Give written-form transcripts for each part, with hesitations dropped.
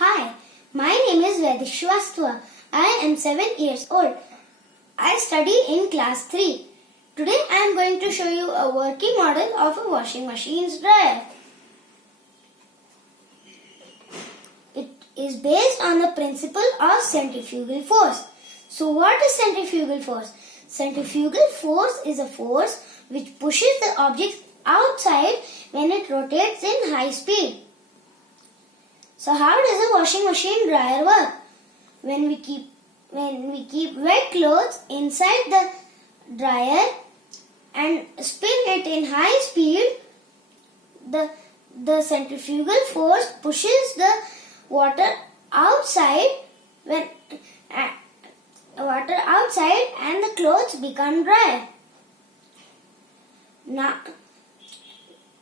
Hi, my name is Vaidik Srivastava. I am 7 years old. I study in class 3. Today I am going to show you a working model of a washing machine's dryer. It is based on the principle of centrifugal force. So what is centrifugal force? Centrifugal force is a force which pushes the object outside when it rotates in high speed. So how does a washing machine dryer work? When we keep wet clothes inside the dryer and spin it in high speed, the centrifugal force pushes the water outside and the clothes become dry. Now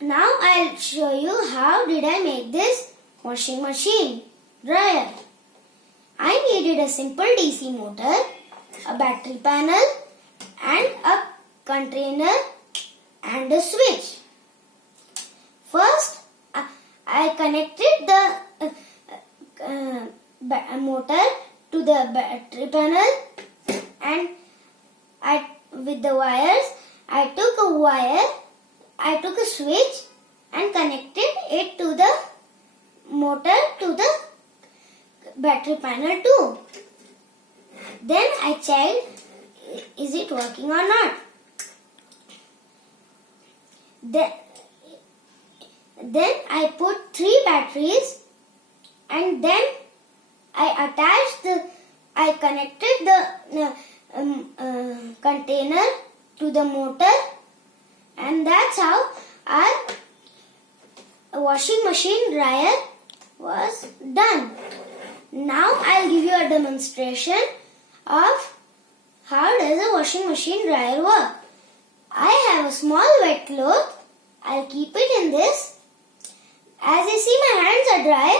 I'll show you how did I make this washing machine dryer. I needed a simple DC motor, a battery panel and a container and a switch. First, I connected the motor to the battery panel and with the wires, I took a switch and connected it to the motor to the battery panel too. Then I checked, is it working or not? Then I put 3 batteries and then I connected the container to the motor, and that's how our washing machine dryer was done. Now I'll give you a demonstration of how does a washing machine dryer work. I have a small wet cloth. I'll keep it in this. As you see, my hands are dry.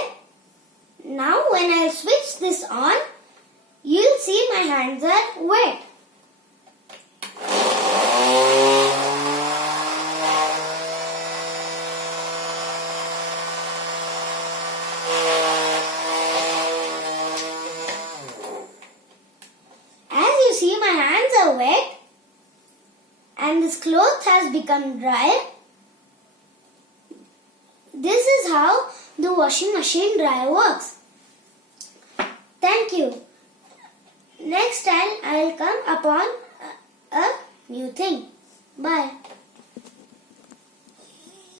Now when I switch this on, you'll see my hands are wet. See, my hands are wet and this cloth has become dry. This is how the washing machine dryer works. Thank you. Next time I will come upon a new thing. Bye.